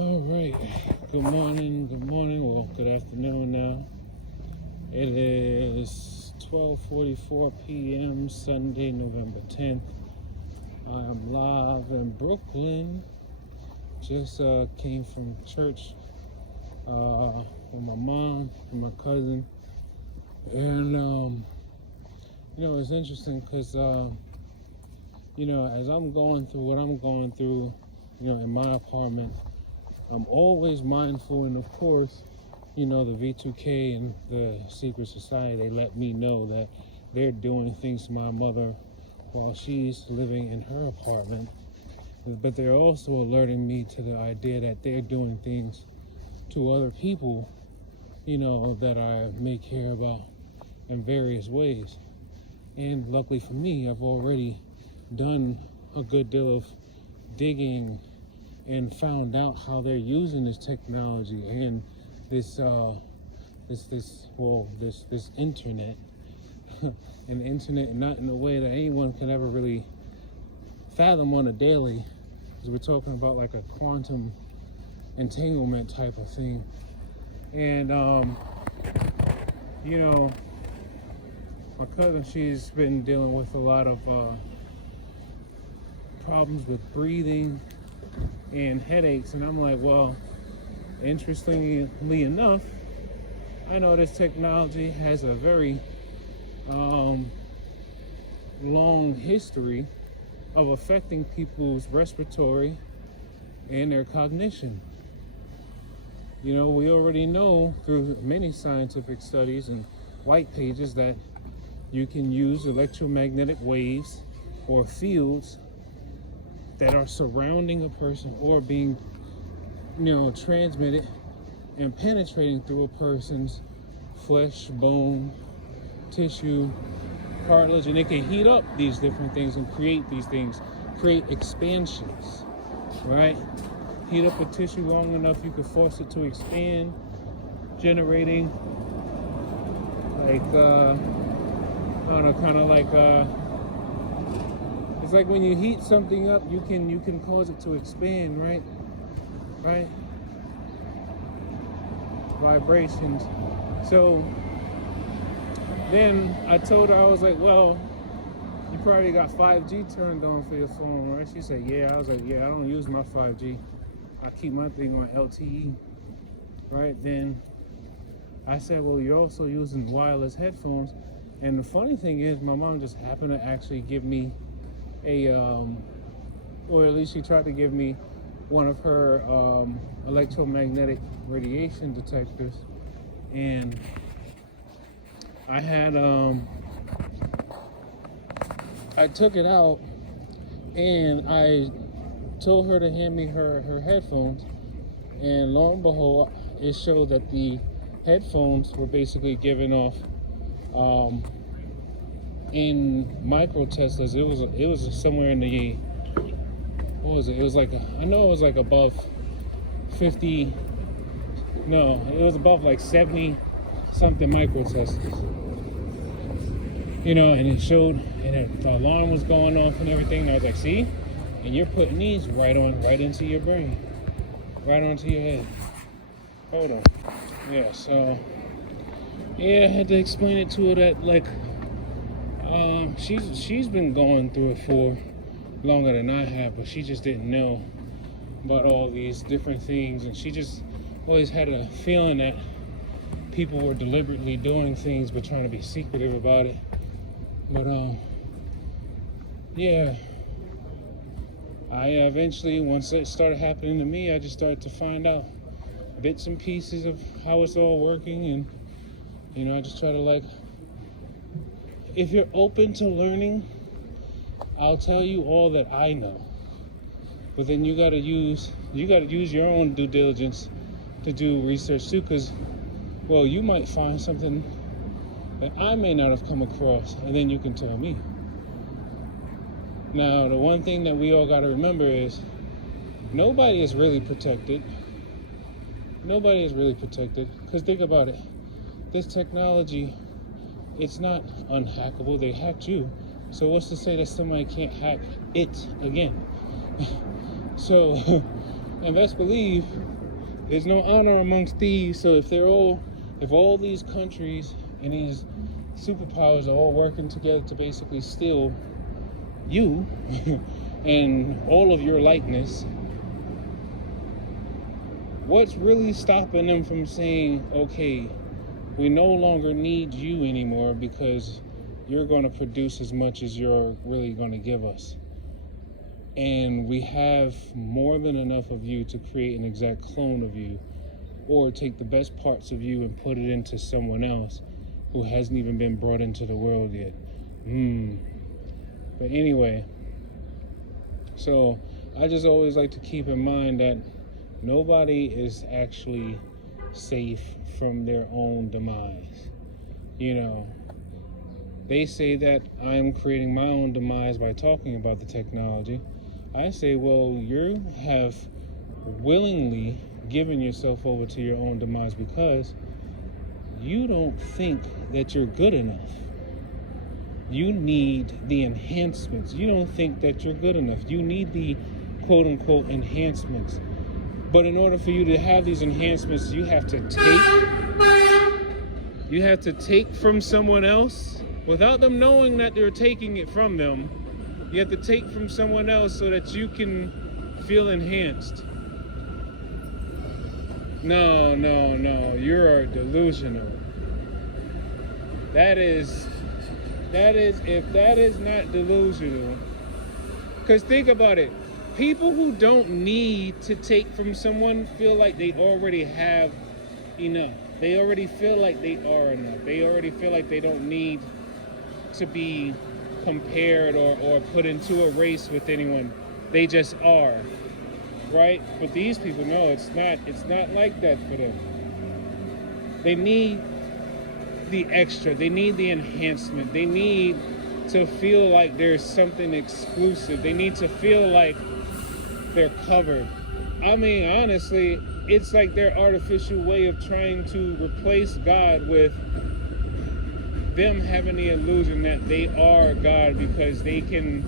All right. Good morning, or good afternoon now. It is 12:44 p.m. Sunday, November 10th. I am live in Brooklyn. Just came from church with my mom and my cousin. And, it's interesting because, as I'm going through what I'm going through, in my apartment, I'm always mindful, and of course, the V2K and the secret society, they let me know that they're doing things to my mother while she's living in her apartment. But they're also alerting me to the idea that they're doing things to other people, that I may care about in various ways. And luckily for me, I've already done a good deal of digging and found out how they're using this technology and this internet, and the internet not in a way that anyone can ever really fathom on a daily, because we're talking about like a quantum entanglement type of thing. And my cousin, she's been dealing with a lot of problems with breathing and headaches, and I'm like, well, interestingly enough, I know this technology has a very long history of affecting people's respiratory and their cognition. We already know through many scientific studies and white pages that you can use electromagnetic waves or fields that are surrounding a person or being, transmitted and penetrating through a person's flesh, bone, tissue, cartilage, and it can heat up these different things and create these things, create expansions, right? Heat up a tissue long enough, you can force it to expand, generating like, it's like when you heat something up, you can cause it to expand, right? Vibrations. So then I told her, I was like, well, you probably got 5G turned on for your phone, right? She said, yeah. I was like, yeah, I don't use my 5G. I keep my thing on LTE, right? Then I said, well, you're also using wireless headphones. And the funny thing is, my mom just happened to actually give me or at least she tried to give me one of her electromagnetic radiation detectors. And I had, I took it out and I told her to hand me her headphones. And lo and behold, it showed that the headphones were basically giving off in micro Teslas. It was somewhere in the, what was it? It was like, I know it was like above 50. No, it was above like 70 something micro Teslas. And it showed, and the alarm was going off and everything. And I was like, see, and you're putting these right into your brain, right onto your head. Hold on. Yeah. So yeah, I had to explain it to her that like. She's been going through it for longer than I have, but she just didn't know about all these different things, and she just always had a feeling that people were deliberately doing things but trying to be secretive about it. But I eventually, once it started happening to me, I just started to find out bits and pieces of how it's all working, and I just try to if you're open to learning, I'll tell you all that I know. But then you gotta use your own due diligence to do research too, because, well, you might find something that I may not have come across, and then you can tell me. Now, the one thing that we all gotta remember is nobody is really protected. Nobody is really protected, because think about it. This technology, it's not unhackable. They hacked you. So what's to say that somebody can't hack it again? So, and best believe There's no honor amongst thieves. So if all these countries and these superpowers are all working together to basically steal you and all of your likeness, what's really stopping them from saying, okay, we no longer need you anymore because you're going to produce as much as you're really going to give us. And we have more than enough of you to create an exact clone of you, or take the best parts of you and put it into someone else who hasn't even been brought into the world yet. But anyway, so I just always like to keep in mind that nobody is actually safe from their own demise. You know, they say that I'm creating my own demise by talking about the technology. I say, well, you have willingly given yourself over to your own demise because you don't think that you're good enough. You need the enhancements. You don't think that you're good enough. You need the quote-unquote enhancements. But in order for you to have these enhancements, you have to take from someone else without them knowing that they're taking it from them. You have to take from someone else so that you can feel enhanced. No, you're delusional. If that is not delusional, because think about it. People who don't need to take from someone feel like they already have enough. They already feel like they are enough. They already feel like they don't need to be compared or put into a race with anyone. They just are, right? But these people, no, it's not like that for them. They need the extra. They need the enhancement. They need to feel like there's something exclusive. They need to feel like they're covered. I mean, honestly, it's like their artificial way of trying to replace God with them having the illusion that they are God because they can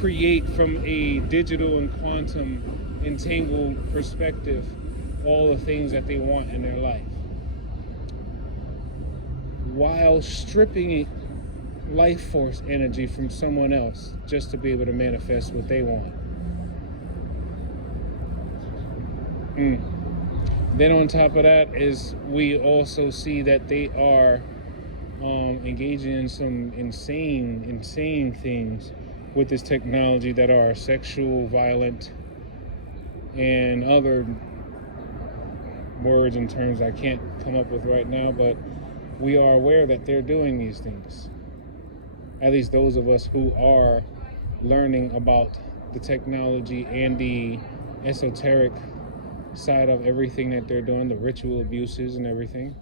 create from a digital and quantum entangled perspective all the things that they want in their life, while stripping life force energy from someone else just to be able to manifest what they want. Then on top of that is we also see that they are engaging in some insane things with this technology that are sexual, violent, and other words and terms I can't come up with right now, but we are aware that they're doing these things. At least those of us who are learning about the technology and the esoteric side of everything that they're doing, the ritual abuses and everything.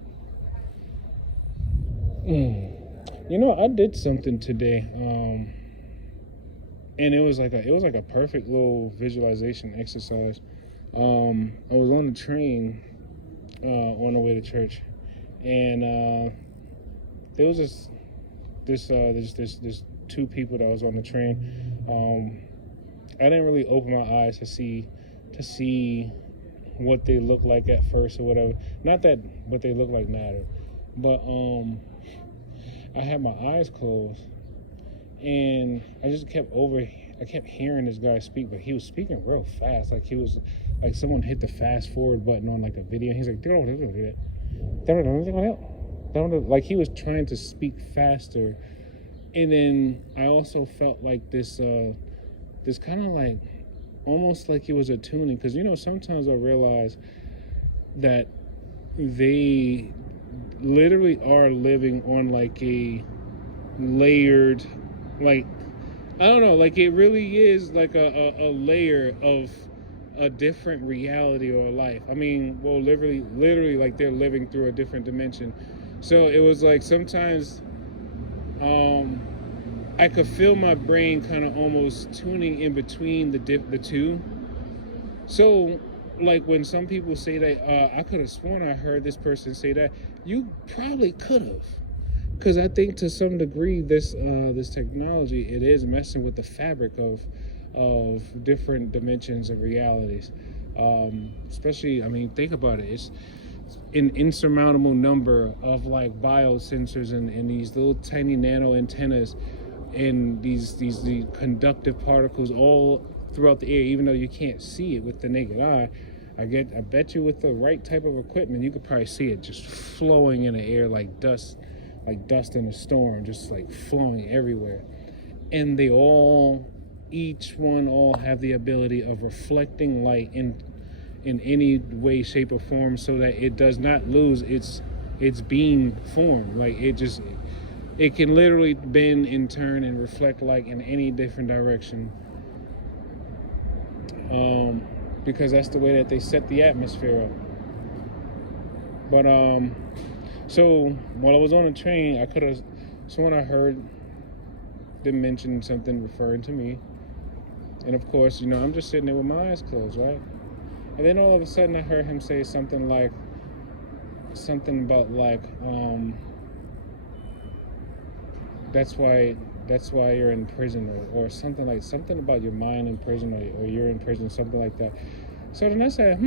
You know, I did something today, and it was like a perfect little visualization exercise. I was on the train on the way to church, and there was this two people that was on the train. I didn't really open my eyes to see what they look like at first or whatever. Not that what they look like mattered, but I had my eyes closed, and I kept hearing this guy speak, but he was speaking real fast, like he was like someone hit the fast forward button on like a video. He's like, like he was trying to speak faster. And then I also felt like this kind of like almost like it was a tuning, because you know sometimes I realize that they literally are living on like a layered, like I don't know, like it really is like a layer of a different reality or life. I mean, well, literally like they're living through a different dimension. So it was like sometimes I could feel my brain kind of almost tuning in between the two. So like when some people say that, I could have sworn I heard this person say that, you probably could have. Because I think to some degree this technology, it is messing with the fabric of different dimensions and realities. Especially, I mean, think about it. It's an insurmountable number of like biosensors and these little tiny nano antennas and these conductive particles all throughout the air, even though you can't see it with the naked eye. I bet you with the right type of equipment, you could probably see it just flowing in the air like dust in a storm, just like flowing everywhere. And they each one have the ability of reflecting light in any way, shape, or form, so that it does not lose its beam form. Like it can literally bend and turn and reflect light in any different direction. Because that's the way that they set the atmosphere up. But so while I was on the train, someone I heard them mention something referring to me, and of course, I'm just sitting there with my eyes closed, right? And then all of a sudden, I heard him say something about that's why you're in prison, or something about your mind in prison, or you're in prison, something like that. So then I said,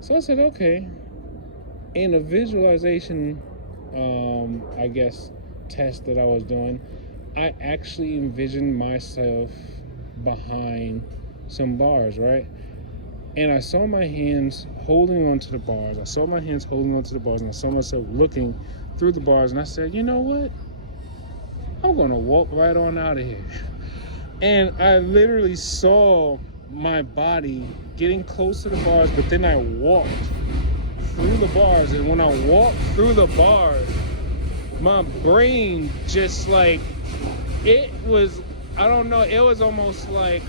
So I said, okay. In a visualization, I guess, test that I was doing, I actually envisioned myself behind some bars, right? And I saw my hands holding onto the bars. And I saw myself looking through the bars, and I said, you know what? I'm gonna walk right on out of here. And I literally saw my body getting close to the bars, but then I walked through the bars. And when I walked through the bars, my brain just it was almost like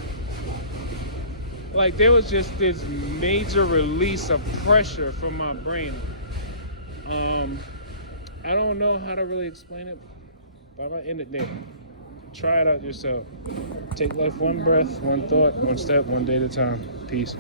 there was just this major release of pressure from my brain. I don't know how to really explain it, but I'm gonna end it there. Try it out yourself. Take life one breath, one thought, one step, one day at a time. Peace.